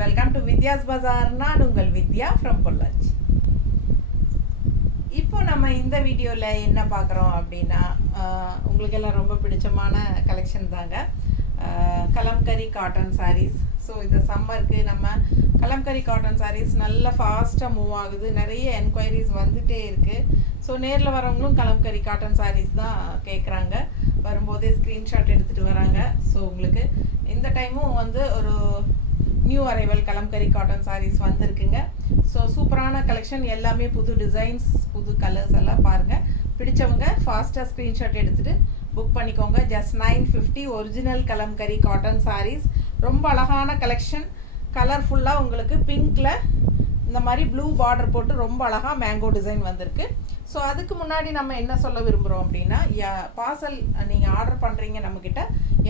Welcome to Vidya's பஜார். நான் உங்கள் வித்யா from Pollachi. இப்போ நம்ம இந்த வீடியோவில் என்ன பார்க்குறோம் அப்படின்னா, உங்களுக்கு எல்லாம் ரொம்ப பிடிச்சமான கலெக்ஷன் தாங்க, கலம்கரி காட்டன் சாரீஸ். ஸோ இந்த சம்மருக்கு நம்ம கலம்கரி காட்டன் சாரீஸ் நல்லா ஃபாஸ்ட்டாக மூவ் ஆகுது, நிறைய என்கொயரிஸ் வந்துகிட்டே இருக்குது. ஸோ நேரில் வரவங்களும் கலம்கரி காட்டன் சாரீஸ் தான் கேட்குறாங்க, வரும்போதே ஸ்க்ரீன்ஷாட் எடுத்துகிட்டு வராங்க. ஸோ உங்களுக்கு இந்த டைமும் வந்து ஒரு new arrival Kalamkari cotton saris வந்திருக்குங்க. ஸோ சூப்பரான கலெக்ஷன், எல்லாமே புது டிசைன்ஸ், புது கலர்ஸ் எல்லாம் பாருங்கள். பிடிச்சவங்க ஃபாஸ்ட்டாக ஸ்க்ரீன்ஷாட் எடுத்துகிட்டு புக் பண்ணிக்கோங்க. Just 950 original Kalamkari cotton saris. ரொம்ப அழகான கலெக்ஷன், கலர்ஃபுல்லாக உங்களுக்கு பிங்க்கில் இந்த மாதிரி ப்ளூ பார்டர் போட்டு ரொம்ப அழகாக மேங்கோ டிசைன் வந்திருக்கு. ஸோ அதுக்கு முன்னாடி நம்ம என்ன சொல்ல விரும்புகிறோம் அப்படின்னா, பார்சல் நீங்கள் ஆர்டர் பண்ணுறீங்க நம்மக்கிட்ட,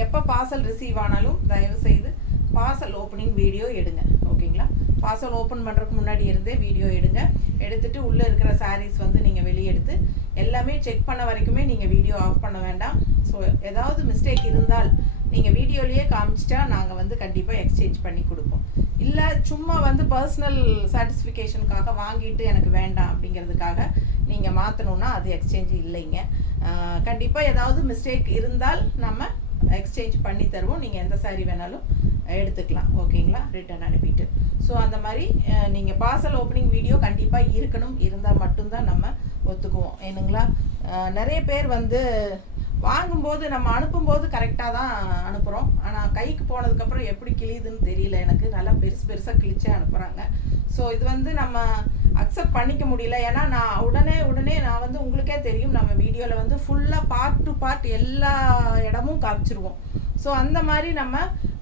எப்போ பார்சல் ரிசீவ் ஆனாலும் தயவுசெய்து பார்சல் ஓப்பனிங் வீடியோ எடுங்க, ஓகேங்களா? பார்சல் ஓப்பன் பண்ணுறதுக்கு முன்னாடி இருந்தே வீடியோ எடுங்க. எடுத்துகிட்டு உள்ளே இருக்கிற சாரீஸ் வந்து நீங்கள் வெளியே எடுத்து எல்லாமே செக் பண்ண வரைக்குமே நீங்கள் வீடியோ ஆஃப் பண்ண வேண்டாம். ஸோ ஏதாவது மிஸ்டேக் இருந்தால் நீங்கள் வீடியோலேயே காமிச்சிட்டா நாங்கள் வந்து கண்டிப்பாக எக்ஸ்சேஞ்ச் பண்ணி கொடுப்போம். இல்லை சும்மா வந்து பர்சனல் சாட்டிஸ்ஃபிகேஷனுக்காக வாங்கிட்டு எனக்கு வேண்டாம் அப்படிங்கிறதுக்காக நீங்கள் மாற்றணுன்னா அது எக்ஸ்சேஞ்ச் இல்லைங்க. கண்டிப்பாக ஏதாவது மிஸ்டேக் இருந்தால் நம்ம எக்ஸ்சேஞ்ச் பண்ணி தருவோம். நீங்கள் எந்த சாரீ வேணாலும் எடுத்துக்கலாம், ஓகேங்களா? ரிட்டர்ன் அனுப்பிட்டு. ஸோ அந்த மாதிரி நீங்கள் பார்சல் ஓப்பனிங் வீடியோ கண்டிப்பாக இருக்கணும், இருந்தால் மட்டும்தான் நம்ம ஒத்துக்குவோம், ஏனுங்களா? நிறைய பேர் வந்து வாங்கும்போது நம்ம அனுப்பும்போது கரெக்டாக தான் அனுப்புகிறோம், ஆனால் கைக்கு போனதுக்கப்புறம் எப்படி கிழியுதுன்னு தெரியல, எனக்கு நல்லா பெருசாக கிழிச்சே அனுப்புகிறாங்க. ஸோ இது வந்து நம்ம அக்செப்ட் பண்ணிக்க முடியல. ஏன்னா நான் உடனே நான் வந்து உங்களுக்கே தெரியும், நம்ம வீடியோவில் வந்து ஃபுல்லாக பார்ட் டு பார்ட் எல்லா இடமும் காமிச்சிருவோம். ஸோ அந்த மாதிரி நம்ம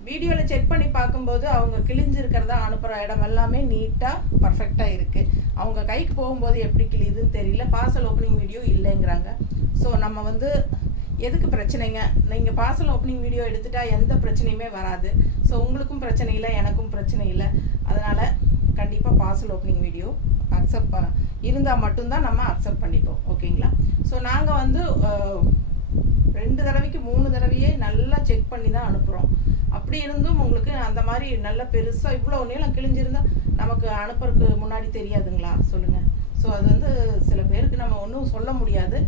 வீடியோவில் செக் பண்ணி பார்க்கும்போது அவங்க கிழிஞ்சிருக்கிறதா அனுப்புகிற இடம் எல்லாமே நீட்டாக பர்ஃபெக்டாக இருக்குது. அவங்க கைக்கு போகும்போது எப்படி கிழியுதுன்னு தெரியல, பார்சல் ஓப்பனிங் வீடியோ இல்லைங்கிறாங்க. ஸோ நம்ம வந்து எதுக்கு பிரச்சனைங்க, நீங்கள் பார்சல் ஓப்பனிங் வீடியோ எடுத்துட்டா எந்த பிரச்சனையுமே வராது. ஸோ உங்களுக்கும் பிரச்சனை இல்லை, எனக்கும் பிரச்சனை இல்லை. அதனால் கண்டிப்பாக பார்சல் ஓப்பனிங் வீடியோ அக்செப்ட் இருந்தால் மட்டும்தான் நம்ம அக்செப்ட் பண்ணிப்போம், ஓகேங்களா? ஸோ நாங்கள் வந்து 2 தடவைக்கு 3 தடவையே நல்லா செக் பண்ணி தான் அனுப்புகிறோம். அப்படி இருந்தும் உங்களுக்கு அந்த மாதிரி நல்ல பெருசாக இவ்வளோ நீளம் கிழிஞ்சிருந்தால் நமக்கு அனுப்புறதுக்கு முன்னாடி தெரியாதுங்களா, சொல்லுங்கள்? ஸோ அது வந்து சில பேருக்கு நம்ம ஒன்றும் சொல்ல முடியாது.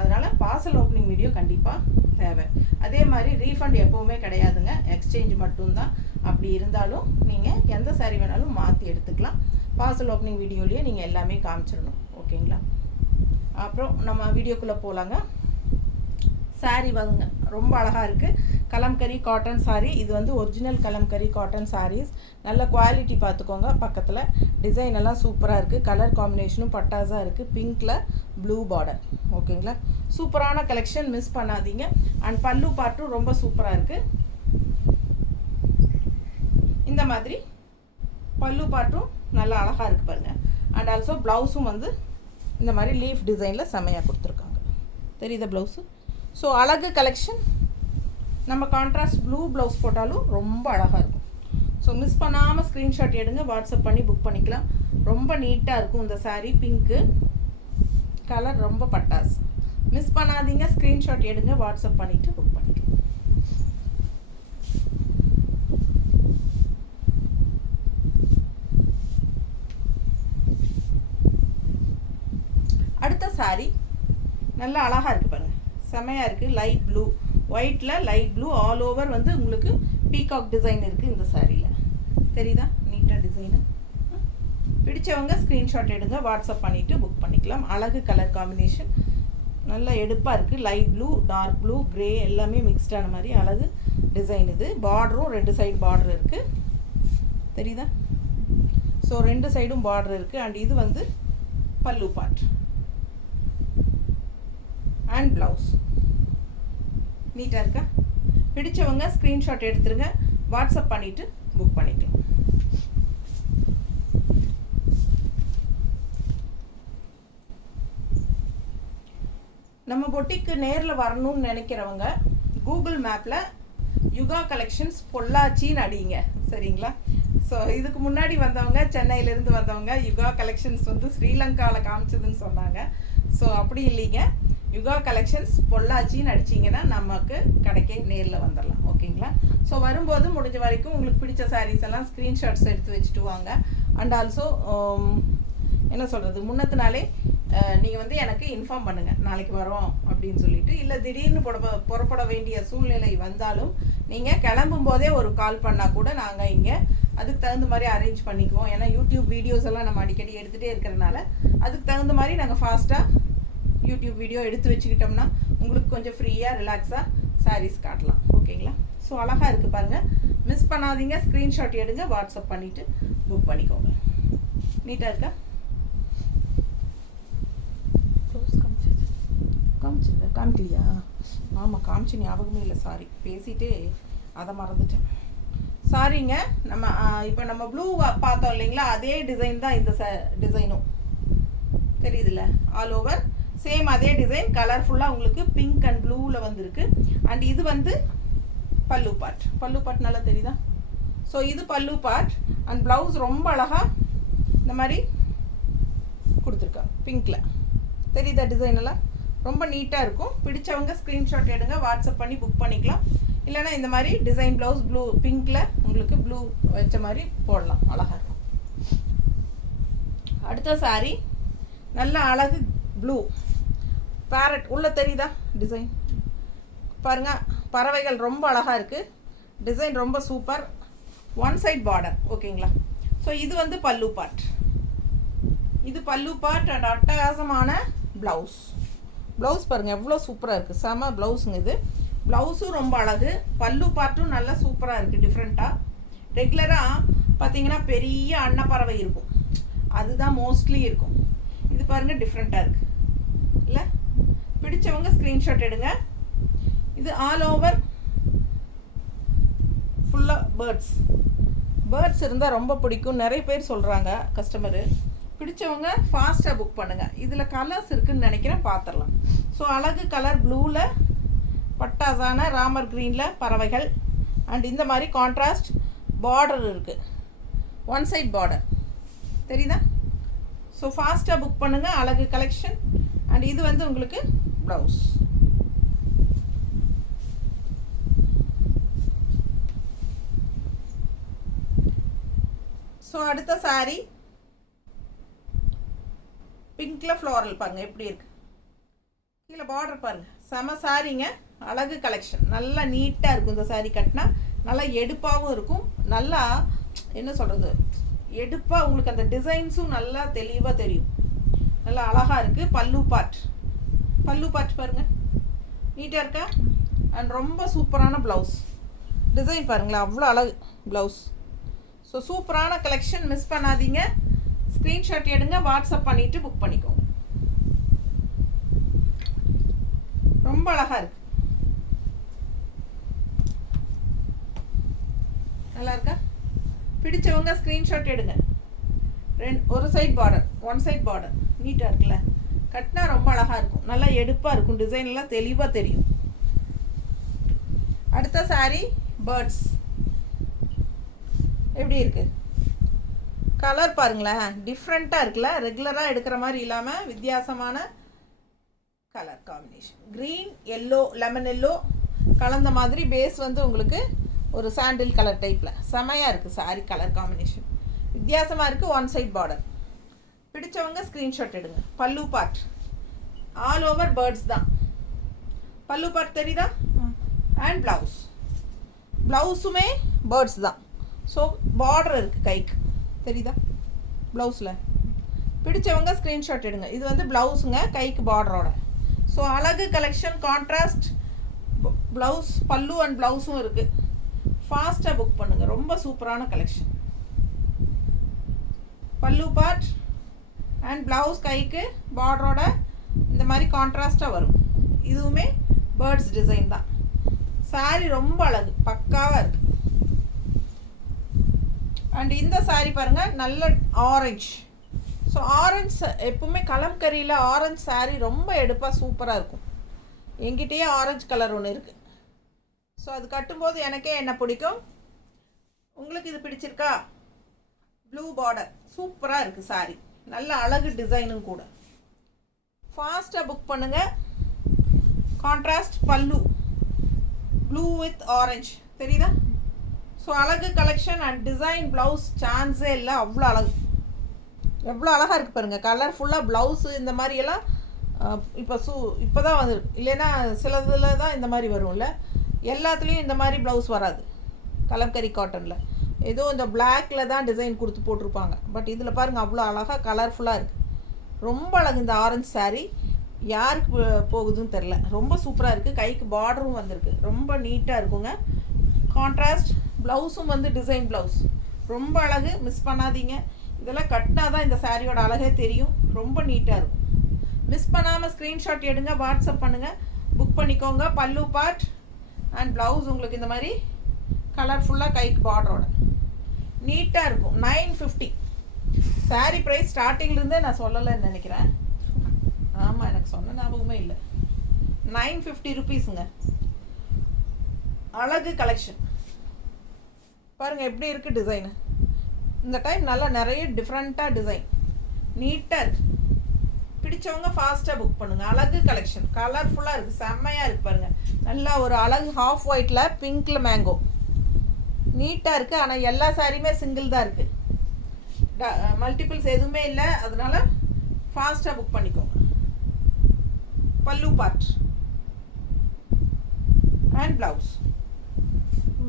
அதனால் பார்சல் ஓப்பனிங் வீடியோ கண்டிப்பாக தேவை. அதே மாதிரி ரீஃபண்ட் எப்போவுமே கிடையாதுங்க, எக்ஸ்சேஞ்ச் மட்டும்தான். அப்படி இருந்தாலும் நீங்கள் எந்த சாரீ வேணாலும் மாற்றி எடுத்துக்கலாம். பார்சல் ஓப்பனிங் வீடியோலேயே நீங்கள் எல்லாமே காமிச்சிடணும், ஓகேங்களா? அப்புறம் நம்ம வீடியோக்குள்ளே போகலாங்க. சாரீ வாங்க, ரொம்ப அழகாக இருக்குது, கலம்கரி காட்டன் சாரீ. இது வந்து ஒரிஜினல் கலம்கரி காட்டன் சாரீஸ். நல்ல குவாலிட்டி பார்த்துக்கோங்க. பக்கத்தில் டிசைன் எல்லாம் சூப்பராக இருக்குது, கலர் காம்பினேஷனும் பட்டாஸாக இருக்குது, பிங்க்கில் ப்ளூ பார்டர், ஓகேங்களா? சூப்பரான கலெக்ஷன், மிஸ் பண்ணாதீங்க. அண்ட் பல்லு பார்ட்டும் ரொம்ப சூப்பராக இருக்குது. இந்த மாதிரி பல்லு பார்ட்டும் நல்லா அழகாக இருக்குது பாருங்கள். அண்ட் ஆல்சோ ப்ளவுஸும் வந்து இந்த மாதிரி லீஃப் டிசைனில் செம்மையாக கொடுத்துருக்காங்க, தெரியுதா ப்ளவுஸு? ஸோ அழகு கலெக்ஷன். நம்ம கான்ட்ராஸ்ட் ப்ளூ ப்ளவுஸ் போட்டாலும் ரொம்ப அழகாக இருக்கும். ஸோ மிஸ் பண்ணாமல் ஸ்க்ரீன்ஷாட் எடுங்க, வாட்ஸ்அப் பண்ணி புக் பண்ணிக்கலாம். ரொம்ப நீட்டாக இருக்கும் இந்த சாரீ, பிங்க்கு கலர், ரொம்ப பட்டாஸ். மிஸ் பண்ணாதீங்க, ஸ்க்ரீன்ஷாட் எடுங்க, வாட்ஸ்அப் பண்ணிவிட்டு புக் பண்ணிக்கலாம். அடுத்த சாரீ நல்லா அழகாக இருக்குது பாருங்கள், செமையாக இருக்குது. லைட் ப்ளூ, ஒயிட்டில் லைட் ப்ளூ ஆல் ஓவர் வந்து உங்களுக்கு பீகாக் டிசைன் இருக்குது இந்த சாரியில், தெரியுதா? நீட்டாக டிசைனு. பிடிச்சவங்க ஸ்க்ரீன்ஷாட் எடுங்க, வாட்ஸ்அப் பண்ணிவிட்டு புக் பண்ணிக்கலாம். அழகு கலர் காம்பினேஷன், நல்லா எடுப்பாக இருக்குது. Light blue, dark blue, grey எல்லாமே மிக்ஸ்டான மாதிரி அழகு டிசைன். இது பார்டரும் 2 சைடு பார்டர் இருக்குது, தெரியுதா? ஸோ 2 சைடும் பார்டர் இருக்குது. அண்ட் இது வந்து பல்லு பார்ட் அண்ட் ப்ளவுஸ். நீட்டாக இருக்கா? பிடிச்சவங்க ஸ்க்ரீன்ஷாட் எடுத்துருங்க, வாட்ஸ்அப் பண்ணிவிட்டு புக் பண்ணிக்கலாம். நம்ம பொட்டிக்கு நேரில் வரணும்னு நினைக்கிறவங்க கூகுள் மேப்பில் யுகா கலெக்ஷன்ஸ் பொள்ளாச்சின்னு அடிங்க, சரிங்களா? ஸோ இதுக்கு முன்னாடி வந்தவங்க, சென்னையிலேருந்து வந்தவங்க, யுகா கலெக்ஷன்ஸ் வந்து ஸ்ரீலங்காவில் காமிச்சதுன்னு சொன்னாங்க. ஸோ அப்படி இல்லைங்க, யுகா கலெக்ஷன்ஸ் பொள்ளாச்சின்னு அடிச்சிங்கன்னா நமக்கு கடைக்கே நேரில் வந்துடலாம். ஓகேங்களா? ஸோ வரும்போது முடிஞ்ச வரைக்கும் உங்களுக்கு பிடிச்ச சாரீஸ் எல்லாம் ஸ்க்ரீன்ஷாட்ஸ் எடுத்து வச்சுட்டு வாங்க. அண்ட் ஆல்சோ என்ன சொல்கிறது, முன்னத்தினாலே நீங்கள் வந்து எனக்கு இன்ஃபார்ம் பண்ணுங்கள் நாளைக்கு வரோம் அப்படின்னு சொல்லிட்டு. இல்லை திடீர்னு புறப்பட வேண்டிய சூழ்நிலை வந்தாலும் நீங்கள் கிளம்பும் போதே ஒரு கால் பண்ணால் கூட நாங்கள் இங்கே அதுக்கு தகுந்த மாதிரி அரேஞ்ச் பண்ணிக்குவோம். ஏன்னா யூடியூப் வீடியோஸ் எல்லாம் நம்ம அடிக்கடி எடுத்துகிட்டே இருக்கிறனால அதுக்கு தகுந்த மாதிரி நாங்கள் ஃபாஸ்ட்டாக யூடியூப் வீடியோ எடுத்து வச்சுக்கிட்டோம்னா உங்களுக்கு கொஞ்சம் ஃப்ரீயாக ரிலாக்ஸாக சாரீஸ் காட்டலாம். ஓகேங்களா? ஸோ அழகாக இருக்குது பாருங்கள், மிஸ் பண்ணாதீங்க. ஸ்க்ரீன்ஷாட் எடுங்க, வாட்ஸ்அப் பண்ணிவிட்டு புக் பண்ணிக்கோங்க. நீட்டாக இருக்கா? காமிக்கலையா? ஆமாம், காமிச்சு ஞாபகமே இல்லை. சாரி, பேசிகிட்டே அதை மறந்துட்டேன். சாரிங்க. இப்போ நம்ம ப்ளூ பார்த்தோம் இல்லைங்களா, அதே டிசைன் தான் இந்த டிசைனும் தெரியுதுல்ல. ஆல் ஓவர் சேம் அதே டிசைன், கலர்ஃபுல்லாக உங்களுக்கு பிங்க் அண்ட் ப்ளூவில் வந்திருக்கு. அண்ட் இது வந்து பல்லு பார்ட் நல்லா தெரியுதா? ஸோ இது பல்லு பார்ட். அண்ட் ப்ளவுஸ் ரொம்ப அழகாக இந்த மாதிரி கொடுத்துருக்கா பிங்க்கில். தெரியுதா? டிசைன் எல்லாம் ரொம்ப நீட்டாக இருக்கும். பிடிச்சவங்க ஸ்க்ரீன்ஷாட் எடுங்க, வாட்ஸ்அப் பண்ணி புக் பண்ணிக்கலாம். இல்லைனா இந்த மாதிரி டிசைன் ப்ளவுஸ் ப்ளூ பிங்க்கில் உங்களுக்கு ப்ளூ வச்ச மாதிரி போடலாம், அழகாக இருக்கும். அடுத்த சாரீ நல்ல அழகு ப்ளூ பேரட் உள்ள தெரியுதா டிசைன் பாருங்க. பறவைகள் ரொம்ப அழகாக இருக்குது. டிசைன் ரொம்ப சூப்பர். One side border. ஓகேங்களா? ஸோ இது வந்து பல்லு பார்ட். இது பல்லு பார்ட் அண்ட் அட்டகாசமான ப்ளவுஸ் பாருங்கள் எவ்வளோ சூப்பராக இருக்குது. செம ப்ளவுஸுங்க இது. ப்ளவுஸும் ரொம்ப அழகு, பல்லு பார்ட்டும் நல்லா சூப்பராக இருக்குது. டிஃப்ரெண்ட்டாக ரெகுலராக பார்த்தீங்கன்னா பெரிய அன்னப்பறவை இருக்கும், அதுதான் மோஸ்ட்லி இருக்கும். இது பாருங்கள் டிஃப்ரெண்ட்டாக இருக்குது இல்லை? பிடிச்சவங்க ஸ்க்ரீன்ஷாட் எடுங்க. இது ஆல் ஓவர் ஃபுல்லாக பேர்ட்ஸ் இருந்தால் ரொம்ப பிடிக்கும் நிறைய பேர் சொல்கிறாங்க கஸ்டமரு. பிடிச்சவங்க ஃபாஸ்ட்டாக புக் பண்ணுங்கள். இதில் கலர்ஸ் இருக்குதுன்னு நினைக்கிறேன், பார்த்துடலாம். ஸோ அழகு கலர் ப்ளூவில் பட்டாசான ராமர் க்ரீனில் பறவைகள் அண்ட் இந்த மாதிரி கான்ட்ராஸ்ட் பார்டர் இருக்குது. ஒன் சைட் பார்டர் தெரியுதா? ஸோ ஃபாஸ்ட்டாக புக் பண்ணுங்கள். அழகு கலெக்ஷன். அண்ட் இது வந்து உங்களுக்கு ப்ளவுஸ். ஸோ அடுத்த சாரீ பிங்க்கில் ஃப்ளோரல் பாருங்கள் எப்படி இருக்குது. கீழே பார்டர் பாருங்கள், செம சாரீங்க. அழகு கலெக்ஷன். நல்லா நீட்டாக இருக்கும். இந்த சாரீ கட்டினா நல்லா எடுப்பாகவும் இருக்கும். நல்லா என்ன சொல்கிறது, எடுப்பாக உங்களுக்கு அந்த டிசைன்ஸும் நல்லா தெளிவாக தெரியும். நல்லா அழகாக இருக்குது. பல்லு பார்ட் பாருங்கள் நீட்டாக இருக்கா? அண்ட் ரொம்ப சூப்பரான ப்ளவுஸ். டிசைன் பாருங்களேன், அவ்வளோ அழகு ப்ளவுஸ். ஸோ சூப்பரான கலெக்ஷன், மிஸ் பண்ணாதீங்க. ஸ்க்ரீன்ஷாட் எடுங்க, வாட்ஸ்அப் பண்ணிவிட்டு புக் பண்ணிக்கோங்க. ரொம்ப அழகாக இருக்குது. நல்லா இருக்கா? பிடிச்சவங்க ஸ்க்ரீன்ஷாட் எடுங்க. ஒரு side border, one side border நீட்டாக இருக்குல்ல? கட்டினா ரொம்ப அழகாக இருக்கும். நல்லா எடுப்பாக இருக்கும். டிசைன்லாம் தெளிவாக தெரியும். அடுத்த சாரீ பேர்ட்ஸ் எப்படி இருக்குது? கலர் பாருங்களேன், டிஃப்ரெண்ட்டாக இருக்குல்ல? ரெகுலராக எடுக்கிற மாதிரி இல்லாமல் வித்தியாசமான colour combination. Green yellow, lemon yellow கலந்த மாதிரி. பேஸ் வந்து உங்களுக்கு ஒரு சாண்டில் கலர் டைப்பில் செமையாக இருக்குது. சாரி கலர் காம்பினேஷன் வித்தியாசமாக இருக்குது. One side border. பிடிச்சவங்க ஸ்க்ரீன்ஷாட் எடுங்க. பல்லு பார்ட் ஆல் ஓவர் பேர்ட்ஸ் தான். பல்லு பார்ட் தெரியுதா? அண்ட் ப்ளவுஸுமே பேர்ட்ஸ் தான். ஸோ பார்டர் இருக்குது கைக்கு, தெரியுதா? ப்ளவுஸில் பிடிச்சவங்க ஸ்க்ரீன்ஷாட் எடுங்க. இது வந்து ப்ளவுஸுங்க, கைக்கு பார்டரோட. ஸோ அழகு கலெக்ஷன். கான்ட்ராஸ்ட் ப்ளவுஸ், பல்லு அண்ட் ப்ளவுஸும் இருக்குது. ஃபாஸ்ட்டாக புக் பண்ணுங்கள். ரொம்ப சூப்பரான கலெக்ஷன். பல்லு பார்ட் அண்ட் ப்ளவுஸ் கைக்கு பார்டரோட இந்த மாதிரி கான்ட்ராஸ்ட்டாக வரும். இதுவுமே பேர்ட்ஸ் டிசைன் தான். சாரீ ரொம்ப அழகு, பக்காவாக இருக்குது. அண்ட் இந்த சாரீ பாருங்கள், நல்ல ஆரஞ்சு. ஸோ ஆரஞ்சு எப்பவுமே கலம்கரியில் ஆரஞ்சு சாரீ ரொம்ப எடுப்பாக சூப்பராக இருக்கும். என்கிட்டயே ஆரஞ்சு கலர் ஒன்று இருக்குது. ஸோ அது கட்டும்போது எனக்கே என்ன பிடிக்கும். உங்களுக்கு இது பிடிச்சிருக்கா? ப்ளூ பார்டர் சூப்பராக இருக்குது சாரீ. நல்ல அழகு டிசைனும் கூட. ஃபாஸ்ட்டாக புக் பண்ணுங்கள். கான்ட்ராஸ்ட் பல்லு ப்ளூ வித் ஆரஞ்ச் தெரியுதா? ஸோ அழகு கலெக்ஷன் அண்ட் டிசைன் ப்ளவுஸ் சான்ஸே இல்லை, அவ்வளோ அழகு, எவ்வளோ அழகாக இருக்குது பாருங்கள். கலர்ஃபுல்லாக ப்ளவுஸு இந்த மாதிரியெல்லாம் இப்போ தான் வந்துருக்கு, இல்லைன்னா சிலதில் தான் இந்த மாதிரி வரும்ல, எல்லாத்துலேயும் இந்த மாதிரி ப்ளவுஸ் வராது. கலம்கரி காட்டனில் ஏதோ இந்த பிளாக்கில் தான் டிசைன் கொடுத்து போட்டிருப்பாங்க. பட் இதில் பாருங்கள் அவ்வளோ அழகாக கலர்ஃபுல்லாக இருக்குது, ரொம்ப அழகு. இந்த ஆரஞ்சு சாரீ யாருக்கு போகுதுன்னு தெரில, ரொம்ப சூப்பராக இருக்குது. கைக்கு பார்டரும் வந்திருக்கு, ரொம்ப நீட்டாக இருக்குங்க. கான்ட்ராஸ்ட் ப்ளவுஸும் வந்து டிசைன் ப்ளவுஸ், ரொம்ப அழகு, மிஸ் பண்ணாதீங்க. இதெல்லாம் கட்டினா தான் இந்த சாரியோட அழகே தெரியும், ரொம்ப நீட்டாக இருக்கும். மிஸ் பண்ணாமல் ஸ்க்ரீன்ஷாட் எடுங்க, வாட்ஸ்அப் பண்ணுங்கள், புக் பண்ணிக்கோங்க. பல்லு பார்ட் அண்ட் ப்ளவுஸ் உங்களுக்கு இந்த மாதிரி கலர்ஃபுல்லாக கைக்கு பார்டரோட நீட்டாக இருக்கும். 950 சாரீ ப்ரைஸ் ஸ்டார்டிங்லேருந்தே நான் சொல்லலைன்னு நினைக்கிறேன். ஆமாம், எனக்கு சொன்ன ஞாபகமே இல்லை. 950 ருபீஸுங்க. அழகு கலெக்ஷன் பாருங்கள் எப்படி இருக்குது டிசைனு. இந்த டைம் நல்லா நிறைய டிஃப்ரெண்ட்டாக டிசைன் நீட்டாக இருக்குது. பிடிச்சவங்க ஃபாஸ்ட்டாக புக் பண்ணுங்கள். அழகு கலெக்ஷன் கலர்ஃபுல்லாக இருக்குது, செம்மையாக இருக்குது பாருங்கள். நல்லா ஒரு அழகு ஹாஃப் ஒயிட்டில் பிங்க்கில் மேங்கோ நீட்டாக இருக்குது. ஆனால் எல்லா சாரியுமே சிங்கிள் தான் இருக்குது, மல்டிபிள்ஸ் எதுவுமே இல்லை. அதனால் ஃபாஸ்ட்டாக புக் பண்ணிக்கோங்க. பல்லு பார்ட் அண்ட் ப்ளவுஸ்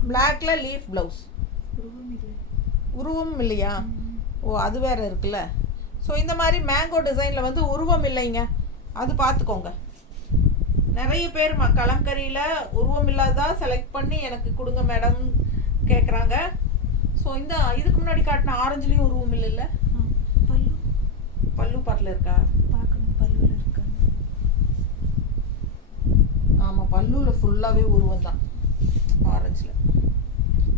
பிளாக்ல லீஃப் ப்ளவுஸ். உருவம் இல்லையா? ஓ, அது வேறு இருக்குல்ல. ஸோ இந்த மாதிரி மேங்கோ டிசைனில் வந்து உருவம் இல்லைங்க, அது பார்த்துக்கோங்க. நிறைய பேர் கலம்கரியில் உருவம் இல்லாததா செலக்ட் பண்ணி எனக்கு கொடுங்க மேடம் கேட்குறாங்க. ஸோ இந்த இதுக்கு முன்னாடி காட்டின ஆரஞ்சுலேயும் உருவம் இல்லைல்ல? பல்லு பாட்டில் இருக்கா? பார்க்கணும், பல்லுவில் இருக்கா? ஆமாம், பல்லுவில் ஃபுல்லாகவே உருவம் தான் ஆரஞ்சில்.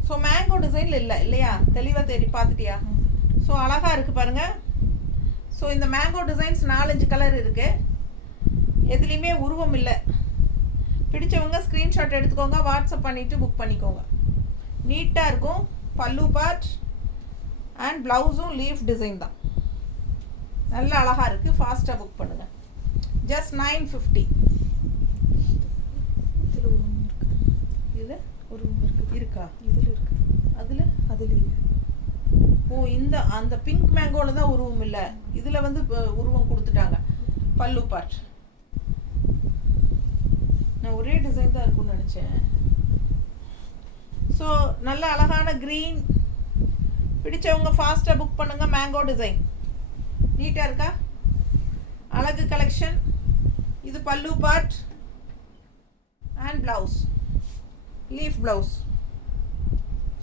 ஸோ மேங்கோ டிசைனில் இல்லை இல்லையா? தெளிவாக தேடி பார்த்துட்டியா? ஸோ அழகாக இருக்குது பாருங்கள். ஸோ இந்த மேங்கோ டிசைன்ஸ் 4-5 கலர் இருக்குது, எதுலேயுமே உருவம் இல்லை. பிடிச்சவங்க ஸ்க்ரீன்ஷாட் எடுத்துக்கோங்க, வாட்ஸ்அப் பண்ணிவிட்டு புக் பண்ணிக்கோங்க. நீட்டாக இருக்கும். பல்லு பார்ட் அண்ட் ப்ளவுஸும் லீஃப் டிசைன் தான், நல்ல அழகாக இருக்குது. ஃபாஸ்ட்டாக புக் பண்ணுங்கள். ஜஸ்ட் 950. இது உருவம் இருக்குது, இருக்கா? இதில் இருக்குது, அதில் இல்லை. ஓ, இந்த அந்த பிங்க் மேங்கோவில் தான் உருவம் இல்லை, இதில் வந்து உருவம் கொடுத்துட்டாங்க. பல்லு பார்ட் நான் ஒரே டிசைன் தான் இருக்கும்னு நினச்சேன். ஸோ நல்ல அழகான க்ரீன், பிடிச்சவங்க ஃபாஸ்ட்டாக புக் பண்ணுங்கள். மேங்கோ டிசைன் நீட்டாக இருக்கா? அழகு கலெக்ஷன். இது பல்லு part and blouse leaf blouse.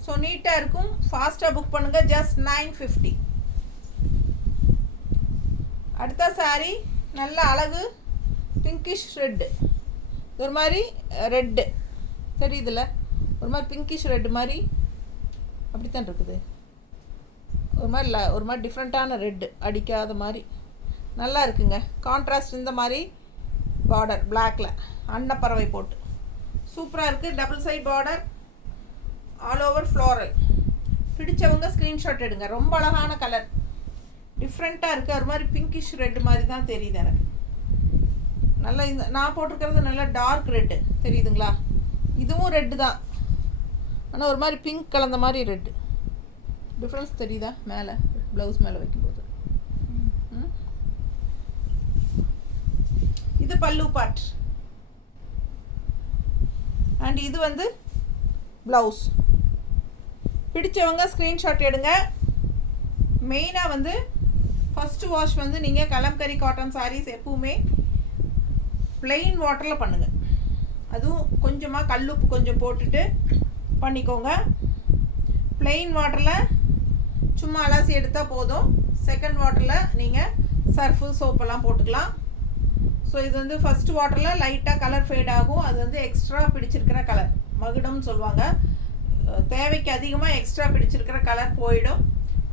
So நீட்டாக இருக்கும், ஃபாஸ்ட்டாக புக் பண்ணுங்கள். ஜஸ்ட் 950. அடுத்த சாரீ நல்ல அழகு பிங்கிஷ் ரெட்டு, ஒரு மாதிரி ரெட்டு தெரியுதுல்ல, ஒரு மாதிரி பிங்கிஷ் ரெட்டு மாதிரி அப்படித்தான் இருக்குது. ஒரு மாதிரி டிஃப்ரெண்ட்டான ரெட்டு, அடிக்காத மாதிரி நல்லா இருக்குங்க. கான்ட்ராஸ்ட் இந்த மாதிரி பார்டர் பிளாக்கில் அன்னப்பறவை போட்டு சூப்பராக இருக்குது. Double side border, all over floral. பிடிச்சவங்க ஸ்க்ரீன்ஷாட் எடுங்க. ரொம்ப அழகான கலர், டிஃப்ரெண்ட்டாக இருக்குது. ஒரு மாதிரி பிங்கிஷ் ரெட்டு மாதிரி தான் தெரியுது எனக்கு. நல்லா இந்த நான் போட்டிருக்கிறது நல்லா டார்க் ரெட்டு தெரியுதுங்களா? இதுவும் ரெட்டு தான், ஆனால் ஒரு மாதிரி பிங்க் கலந்த மாதிரி ரெட்டு. டிஃப்ரென்ஸ் தெரியுதா? மேலே ப்ளவுஸ் மேலே வைக்கும்போது. இது பல்லு பார்ட் அண்ட் இது வந்து ப்ளவுஸ். பிடிச்சவங்க ஸ்க்ரீன்ஷாட் எடுங்க. மெயினாக வந்து ஃபஸ்ட்டு வாஷ் வந்து நீங்கள் கலம்கரி காட்டன் சாரீஸ் எப்பவுமே ப்ளெயின் வாட்டரில் பண்ணுங்கள். அதுவும் கொஞ்சமாக கல்லுப்பு கொஞ்சம் போட்டுட்டு பண்ணிக்கோங்க. ப்ளெயின் வாட்டரில் சும்மா அலசி எடுத்தால் போதும். செகண்ட் வாட்டரில் நீங்கள் சர்ஃபு சோப்பெல்லாம் போட்டுக்கலாம். ஸோ இது வந்து ஃபஸ்ட்டு வாட்டரில் லைட்டாக கலர் ஃபேட் ஆகும். அது வந்து எக்ஸ்ட்ரா பிடிச்சிருக்கிற கலர் மகுடம்னு சொல்லுவாங்க. தேவைக்கு அதிகமாக எக்ஸ்ட்ரா பிடிச்சிருக்கிற கலர் போயிடும்.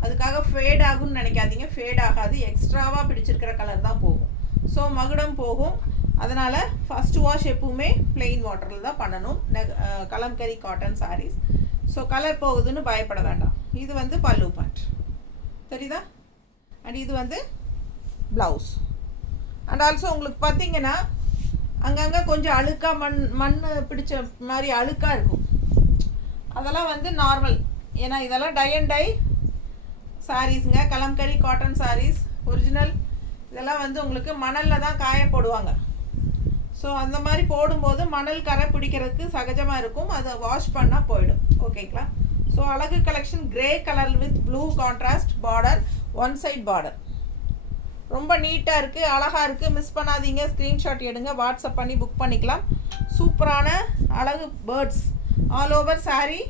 அதுக்காக ஃபேட் ஆகும்னு நினைக்காதீங்க, ஃபேட் ஆகாது. எக்ஸ்ட்ராவாக பிடிச்சிருக்கிற கலர் தான் போகும். ஸோ மகுடம் போகும். அதனால் ஃபஸ்ட்டு வாஷ் எப்பவுமே ப்ளெயின் வாட்டரில் தான் பண்ணணும் Kalamkari cotton saris. So colour போகுதுன்னு பயப்பட வேண்டாம். இது வந்து பல்லு பார்ட் தெரியுதா? அண்ட் இது வந்து ப்ளவுஸ். அண்ட் ஆல்சோ உங்களுக்கு பார்த்தீங்கன்னா அங்கங்கே கொஞ்சம் அழுக்காக மண் பிடிச்ச மாதிரி அழுக்காக இருக்கும். அதெல்லாம் வந்து நார்மல். ஏன்னா இதெல்லாம் டை அண்ட் டை சாரீஸுங்க, கலம்கரி காட்டன் சாரீஸ் ஒரிஜினல். இதெல்லாம் வந்து உங்களுக்கு மணலில் தான் காய போடுவாங்க. ஸோ அந்த மாதிரி போடும்போது மணல் கரை பிடிக்கிறதுக்கு சகஜமாக இருக்கும். அதை வாஷ் பண்ணால் போயிடும். ஓகேங்களா? ஸோ அழகு collection grey colour with blue contrast border, one side border. ரொம்ப நீட்டாக இருக்குது, அழகாக இருக்குது. மிஸ் பண்ணாதீங்க. ஸ்க்ரீன்ஷாட் எடுங்க, வாட்ஸ்அப் பண்ணி புக் பண்ணிக்கலாம். சூப்பரான அழகு பேர்ட்ஸ் ஆல் ஓவர் சாரீ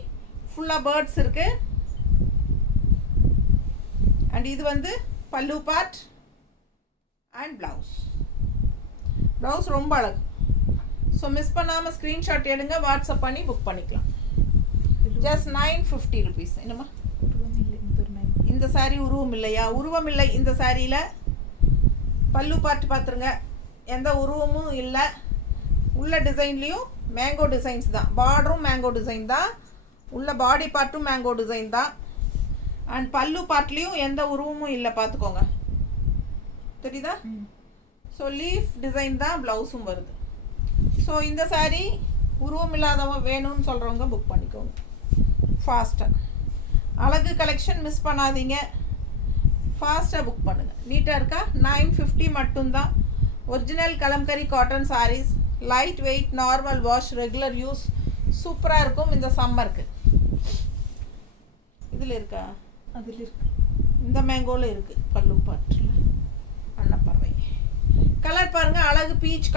ஃபுல்லாக பேர்ட்ஸ் இருக்குது. அண்ட் இது வந்து பல்லு பார்ட் அண்ட் ப்ளவுஸ் ரொம்ப அழகு. ஸோ மிஸ் பண்ணாமல் ஸ்க்ரீன்ஷாட் எடுங்க, வாட்ஸ்அப் பண்ணி புக் பண்ணிக்கலாம். Just 950 rupees. என்னம்மா? இந்த சாரீ உருவம் இல்லையா? உருவம் இல்லை இந்த சாரியில். பல்லு பார்ட் பார்த்துருங்க, எந்த உருவமும் இல்லை. உள்ள டிசைன்லேயும் மேங்கோ டிசைன்ஸ் தான். பார்டரும் மேங்கோ டிசைன் தான், உள்ள பாடி பார்ட்டும் மேங்கோ டிசைன் தான். அண்ட் பல்லு பார்ட்லேயும் எந்த உருவமும் இல்லை, பார்த்துக்கோங்க. தெரியுதா? ஸோ லீஃப் டிசைன் தான் ப்ளவுஸும் வருது. ஸோ இந்த சாரீ உருவம் இல்லாதவங்க வேணும்னு சொல்கிறவங்க புக் பண்ணிக்கோங்க ஃபாஸ்ட்டாக. அழகு கலெக்ஷன் மிஸ் பண்ணாதீங்க, ஃபாஸ்ட்டாக புக் பண்ணுங்கள். நீட்டாக இருக்கா? 950 மட்டும்தான். Original Kalamkari cotton saris, light weight, normal wash, regular use. சூப்பராக இருக்கும் இந்த சம்மருக்கு. இதில் இருக்கா? அதில் இருக்கு. இந்த மேங்கோவில் இருக்குது பல்லு பாட்டில். அன்னப்பறவை கலர் பாருங்கள், அழகு peach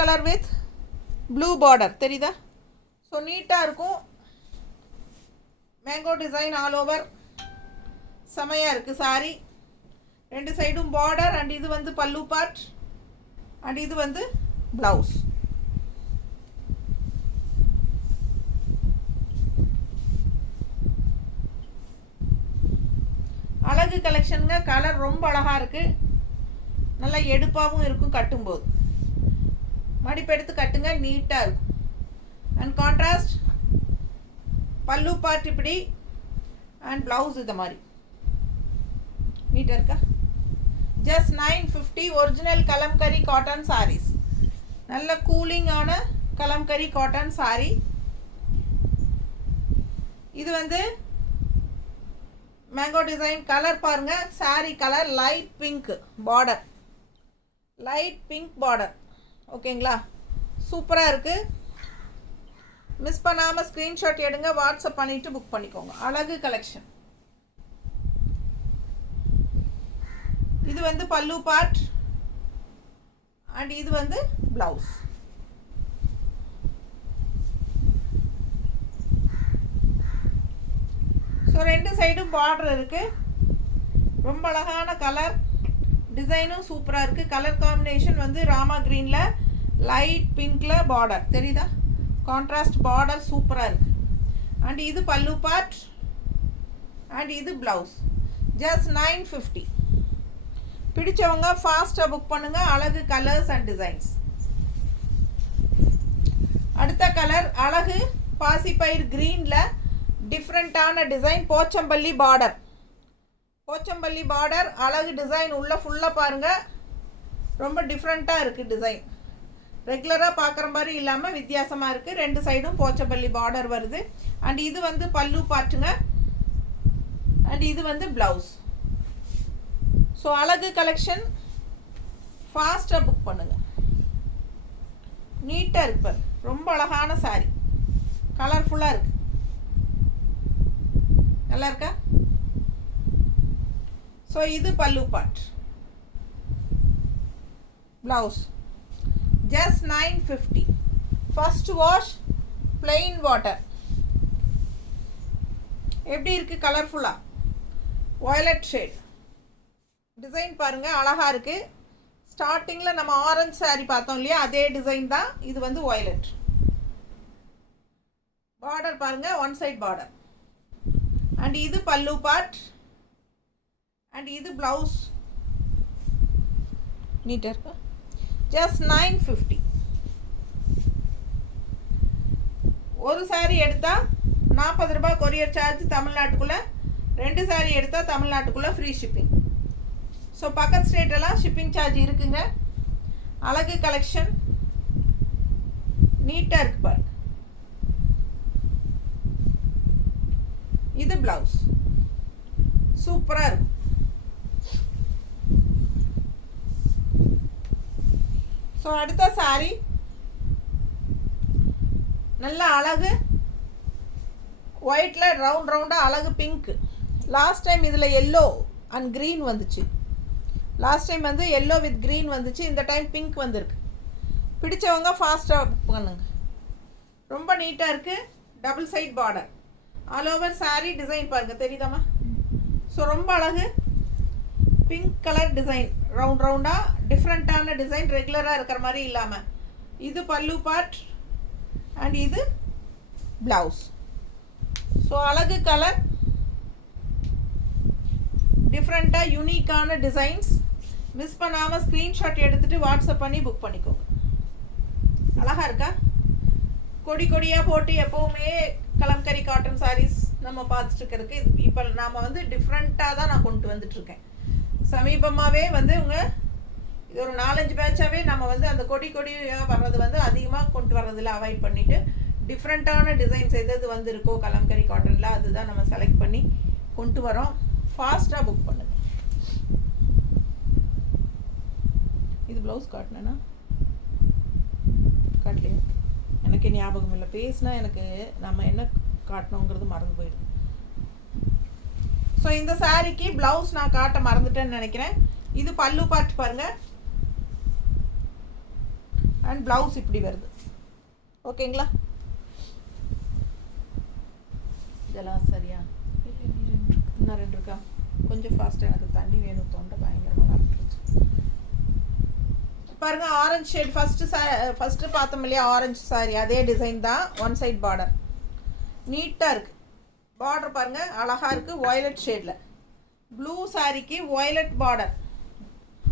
colour with blue border. தெரியுதா? ஸோ நீட்டாக இருக்கும். மேங்கோ டிசைன் ஆல் ஓவர் செமையாக இருக்குது சாரி. ரெண்டு சைடும் பார்டர். அண்ட் இது வந்து பல்லு பார்ட் அண்ட் இது வந்து ப்ளவுஸ். அழகு கலெக்ஷனுங்க. கலர் ரொம்ப அழகாக இருக்குது, நல்லா எடுப்பாகவும் இருக்கும். கட்டும்போது மடிப்பெடுத்து கட்டுங்க, நீட்டாக இருக்கும். அண்ட் கான்ட்ராஸ்ட் பல்லு பார்ட் இப்படி அண்ட் ப்ளவுஸ் இது மாதிரி நீட்டாக இருக்கா? Just 950. Original Kalamkari cotton saris, நல்ல கூலிங்கான கலம்கரி காட்டன் சாரீ. இது வந்து மேங்கோ டிசைன். கலர் பாருங்க, sari colour light pink border, ஓகேங்களா? சூப்பராக இருக்குது. மிஸ் பண்ணாமல் ஸ்க்ரீன்ஷாட் எடுங்க, வாட்ஸ்அப் பண்ணிவிட்டு புக் பண்ணிக்கோங்க. அழகு கலெக்ஷன். இது வந்து பல்லு பார்ட் அண்ட் இது வந்து ப்ளவுஸ். ஸோ ரெண்டு சைடும் பார்டர் இருக்குது. ரொம்ப அழகான கலர், டிசைனும் சூப்பராக இருக்குது. கலர் காம்பினேஷன் வந்து ராமா க்ரீனில் லைட் பிங்க்கில் பார்டர். தெரியுதா? கான்ட்ராஸ்ட் பார்டர் சூப்பராக இருக்குது. அண்ட் இது பல்லு பார்ட் அண்ட் இது ப்ளவுஸ். ஜஸ்ட் 950. பிடிச்சவங்க ஃபாஸ்ட்டாக புக் பண்ணுங்கள். அழகு கலர்ஸ் அண்ட் டிசைன்ஸ். அடுத்த கலர் அழகு பாசிப்பயிர் க்ரீனில் டிஃப்ரெண்ட்டான டிசைன். போச்சம்பள்ளி பார்டர் அழகு டிசைன். உள்ள ஃபுல்லாக பாருங்கள், ரொம்ப டிஃப்ரெண்ட்டாக இருக்குது டிசைன். ரெகுலராக பார்க்குற மாதிரி இல்லாமல் வித்தியாசமாக இருக்குது. ரெண்டு சைடும் போச்சம்பள்ளி பார்டர் வருது. அண்ட் இது வந்து பல்லு பார்ட்டுங்க அண்ட் இது வந்து ப்ளவுஸ். ஸோ அழகு கலெக்ஷன் ஃபாஸ்ட்டாக புக் பண்ணுங்கள். நீட்டாக இருக்கு பாரு, ரொம்ப அழகான சாரி, கலர்ஃபுல்லாக இருக்குது. நல்லா இருக்கா? ஸோ இது பல்லு part, blouse. Just 950. First wash plain water. எப்படி இருக்குது? கலர்ஃபுல்லாக வயலட் ஷேட் டிசைன் பாருங்கள், அழகாக இருக்குது. ஸ்டார்டிங்கில் நம்ம ஆரஞ்சு சாரி பார்த்தோம் இல்லையா, அதே டிசைன் தான். இது வந்து வயலட் பார்டர் பாருங்கள், ஒன் சைட் பார்டர். அண்ட் இது பல்லு பார்ட் அண்ட் இது ப்ளவுஸ். நீட்டாக இருக்கு. ஜஸ்ட் 950. ஒரு சாரீ எடுத்தால் 40 ரூபாய் கொரியர் சார்ஜ் தமிழ்நாட்டுக்குள்ளே. 2 சாரீ எடுத்தால் தமிழ்நாட்டுக்குள்ளே ஃப்ரீ ஷிப்பிங். ஸோ பக்கத்து ஸ்டேட்டெல்லாம் ஷிப்பிங் சார்ஜ் இருக்குங்க. அழகு கலெக்ஷன் நீட்டாக இருக்கு பாரு. இது பிளவுஸ் சூப்பராக இருக்கும். ஸோ அடுத்த சாரி நல்ல அழகு ஒயிட்டில் ரவுண்ட் ரவுண்டாக அழகு பிங்க். லாஸ்ட் டைம் இதில் எல்லோ அண்ட் க்ரீன் வந்துச்சு. லாஸ்ட் டைம் வந்து எல்லோ வித் க்ரீன் வந்துச்சு. இந்த டைம் பிங்க் வந்திருக்கு. பிடிச்சவங்க ஃபாஸ்ட்டாக புக் பண்ணுங்க. ரொம்ப நீட்டாக இருக்குது. Double side border. All over sari design பாருங்கள், தெரியுதாம்மா? ஸோ ரொம்ப அழகு பிங்க் கலர் டிசைன், ரவுண்ட் ரவுண்டாக டிஃப்ரெண்ட்டான டிசைன், ரெகுலராக இருக்கிற மாதிரி இல்லாமல். இது பல்லு பார்ட் அண்ட் இது ப்ளவுஸ். ஸோ அழகு கலர், டிஃப்ரெண்ட்டாக யூனிக்கான டிசைன்ஸ். மிஸ் பண்ணாமல் ஸ்க்ரீன்ஷாட் எடுத்துகிட்டு வாட்ஸ்அப் பண்ணி புக் பண்ணிக்கோங்க. அழகாக இருக்கா? கொடி கொடியாக போட்டு எப்போவுமே கலம்கரி காட்டன் சாரீஸ் நம்ம பார்த்துட்டு இருக்கிறதுக்கு இப்போ நாம் வந்து டிஃப்ரெண்ட்டாக தான் நான் கொண்டு வந்துட்டுருக்கேன். சமீபமாகவே வந்து இது ஒரு 4-5 பேட்சாகவே நம்ம வந்து அந்த கொடி கொடியாக வர்றது வந்து அதிகமாக கொண்டு வர்றதில் அவாய்ட் பண்ணிவிட்டு டிஃப்ரெண்ட்டான டிசைன்ஸ் எது வந்துருக்கோ கலம்கரி காட்டனில் அதுதான் நம்ம செலக்ட் பண்ணி கொண்டு வரோம். ஃபாஸ்ட்டாக புக் பண்ணுங்க. இது ப்ளவுஸ் காட்டினேன்னா காட்டலையே, எனக்கு ஞாபகம் இல்லை. பேசினா எனக்கு நம்ம என்ன காட்டணுங்கிறது மறந்து போயிடும். ஸோ இந்த சாரீக்கு ப்ளவுஸ் நான் காட்ட மறந்துட்டேன்னு நினைக்கிறேன். இது பல்லு பார்ட் பாருங்கள் அண்ட் ப்ளவுஸ் இப்படி வருது. ஓகேங்களா? இதெல்லாம் சரியா? இன்னும் 2 இருக்கா? கொஞ்சம் ஃபாஸ்ட்டாக, எனக்கு தண்ணி வேணும், தொண்டை பயங்கரமாக இருந்துச்சு. பாருங்கள், ஆரஞ்சு ஷேட் ஃபஸ்ட்டு பார்த்தோம் இல்லையா? ஆரஞ்சு சாரி அதே டிசைன் தான், ஒன் சைட் பார்டர் நீட்டாக இருக்குது. பார்டர் பாருங்கள் அழகாக இருக்குது. வயலட் ஷேடில் ப்ளூ சாரிக்கு வயலட் பார்டர்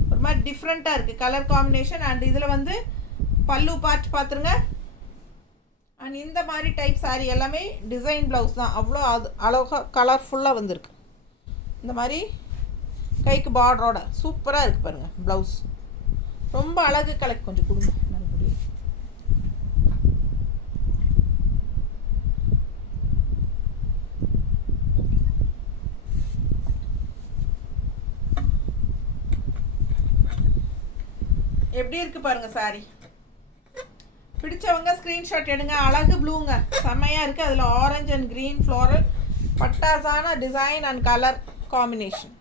ஒரு மாதிரி டிஃப்ரெண்ட்டாக இருக்குது கலர் காம்பினேஷன். அண்ட் இதில் வந்து பல்லு பார்ட் பார்த்துருங்க. அண்ட் இந்த மாதிரி டைப் சாரி எல்லாமே டிசைன் ப்ளவுஸ் தான். அவ்வளோ அழகாக கலர்ஃபுல்லாக வந்திருக்கு. இந்த மாதிரி கைக்கு பார்டரோட சூப்பராக இருக்குது பாருங்கள். ப்ளவுஸ் ரொம்ப அழகு கலெக்ட். கொஞ்சம் கொடுங்க நல்லபடியாக. எப்படி இருக்குது பாருங்கள் சாரி. பிடிச்சவங்க ஸ்க்ரீன்ஷாட் எடுங்க. அழகு ப்ளூங்க, செம்மையாக இருக்குது. அதில் ஆரஞ்சு அண்ட் க்ரீன் ஃப்ளோரல் பட்டாசான டிசைன் அண்ட் கலர் காம்பினேஷன்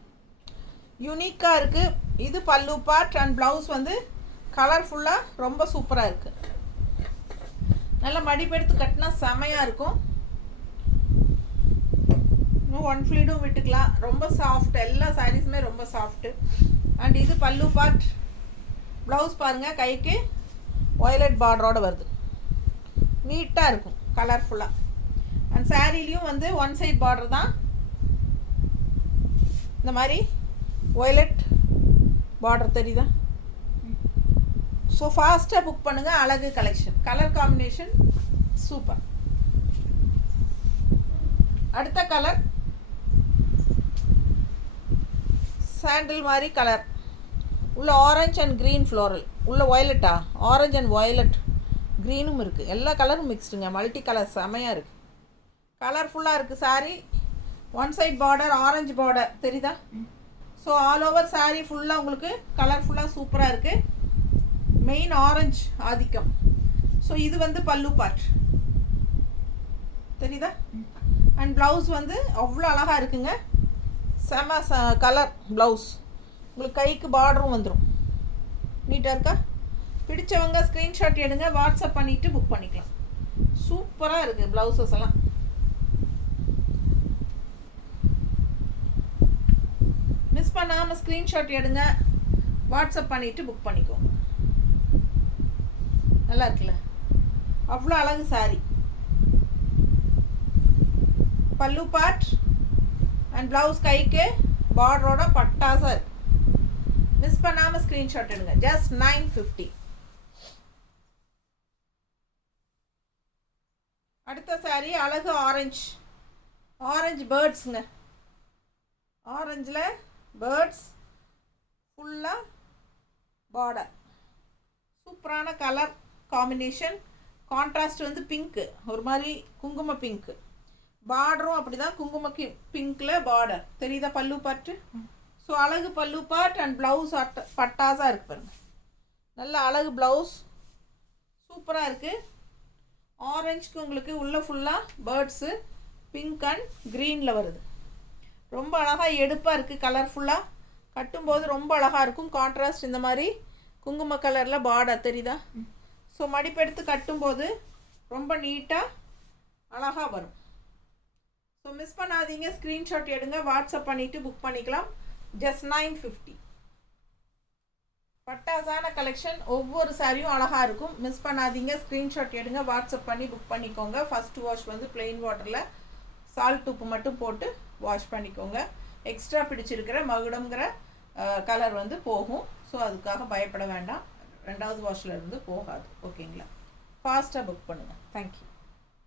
யூனிக்காக இருக்குது. இது பல்லு பார்ட் அண்ட் ப்ளவுஸ் வந்து கலர்ஃபுல்லாக ரொம்ப சூப்பராக இருக்குது. நல்லா மடிப்பெடுத்து கட்டினா செம்மையாக இருக்கும். இன்னும் 1 ஃப்ளீடும் விட்டுக்கலாம். ரொம்ப சாஃப்ட், எல்லா சாரீஸுமே ரொம்ப சாஃப்ட்டு. அண்ட் இது பல்லு பார்ட். ப்ளவுஸ் பாருங்கள், கைக்கு வயலட் பார்டரோடு வருது. நீட்டாக இருக்கும் கலர்ஃபுல்லாக. அண்ட் சாரீலையும் வந்து ஒன் சைட் பார்டர் தான். இந்த மாதிரி வயலட் பார்டர் தெரியுதா? ஸோ ஃபாஸ்ட்டாக புக் பண்ணுங்கள். அழகு கலெக்ஷன், கலர் காம்பினேஷன் சூப்பர். அடுத்த கலர் சாண்டில் மாதிரி கலர், உள்ள ஆரஞ்ச் அண்ட் க்ரீன் ஃப்ளோரல், உள்ள வயலட்டா, ஆரஞ்ச் அண்ட் வயலட் க்ரீனும் இருக்குது. எல்லா கலரும் மிக்ஸ்டுங்க, மல்டி கலர் செமையாக இருக்குது. கலர்ஃபுல்லாக இருக்குது sari. One side border, orange border தெரியுதா? ஸோ ஆல் ஓவர் சாரீ ஃபுல்லாக உங்களுக்கு கலர்ஃபுல்லாக சூப்பராக இருக்குது. மெயின் ஆரஞ்சு ஆதிக்கம். ஸோ இது வந்து பல்லு பார்ட் தெரியுதா? அண்ட் ப்ளவுஸ் வந்து அவ்வளோ அழகாக இருக்குங்க. செம கலர் ப்ளவுஸ். உங்களுக்கு கைக்கு பார்டரும் வந்துடும். நீட்டாக இருக்கா? பிடிச்சவங்க ஸ்க்ரீன்ஷாட் எடுங்க, வாட்ஸ்அப் பண்ணிவிட்டு புக் பண்ணிக்கலாம். சூப்பராக இருக்குது ப்ளவுசஸ் எல்லாம். மிஸ் பண்ணாமல் ஸ்க்ரீன்ஷாட் எடுங்க, வாட்ஸ்அப் பண்ணிவிட்டு புக் பண்ணிக்கோங்க. நல்லா இருக்குல்ல? அவ்வளோ அழகு சாரி. பல்லு பார்ட் அண்ட் ப்ளவுஸ் கைக்கு பார்டரோட பட்டாசாக இருக்கு. மிஸ் பண்ணாமல் ஸ்க்ரீன்ஷாட் எடுங்க. ஜஸ்ட் 950. அடுத்த சாரி அழகு ஆரஞ்சு. ஆரஞ்சு பேர்ட்ஸுங்க. ஆரஞ்சில் பேர்ட்ஸ் ஃபுல்லாக பார்டர். சூப்பரான கலர் காம்பினேஷன். கான்ட்ராஸ்ட் வந்து பிங்க்கு, ஒரு மாதிரி குங்கும பிங்க்கு. பார்டரும் அப்படி தான் குங்கும பிங்க்கில் பார்டர் தெரியுதா, பல்லு பாட்டு. ஸோ அழகு பல்லு பார்ட் அண்ட் ப்ளவுஸ் பட்டாஸாக இருக்கு பாருங்க. நல்ல அழகு ப்ளவுஸ், சூப்பராக இருக்குது. ஆரஞ்சுக்கு உங்களுக்கு உள்ள ஃபுல்லாக பேர்ட்ஸு பிங்க் அண்ட் க்ரீனில் வருது. ரொம்ப அழகாக எடுப்பாக இருக்குது, கலர்ஃபுல்லாக கட்டும்போது ரொம்ப அழகாக இருக்கும். கான்ட்ராஸ்ட் இந்த மாதிரி குங்கும கலரில் பார்டர் தெரியுதா. ஸோ மடிப்பெடுத்து கட்டும்போது ரொம்ப நீட்டாக அழகாக வரும். ஸோ மிஸ் பண்ணாதீங்க, ஸ்க்ரீன்ஷாட் எடுங்க, வாட்ஸ்அப் பண்ணிவிட்டு புக் பண்ணிக்கலாம். ஜஸ்ட் 950. பட்டாசான கலெக்ஷன், ஒவ்வொரு சாரியும் அழகாக இருக்கும். மிஸ் பண்ணாதீங்க, ஸ்க்ரீன்ஷாட் எடுங்க, வாட்ஸ்அப் பண்ணி புக் பண்ணிக்கோங்க. ஃபஸ்ட்டு வாஷ் வந்து ப்ளெயின் வாட்டரில் சால்ட் உப்பு மட்டும் போட்டு வாஷ் பண்ணிக்கோங்க. எக்ஸ்ட்ரா பிடிச்சிருக்கிற மகுடம்ங்கிற கலர் வந்து போகும். ஸோ அதுக்காக பயப்பட வேண்டாம், ரெண்டாவது வாஷில் இருந்து போகாது. ஓகேங்களா, ஃபாஸ்ட்டாக புக் பண்ணுங்கள். தேங்க்யூ.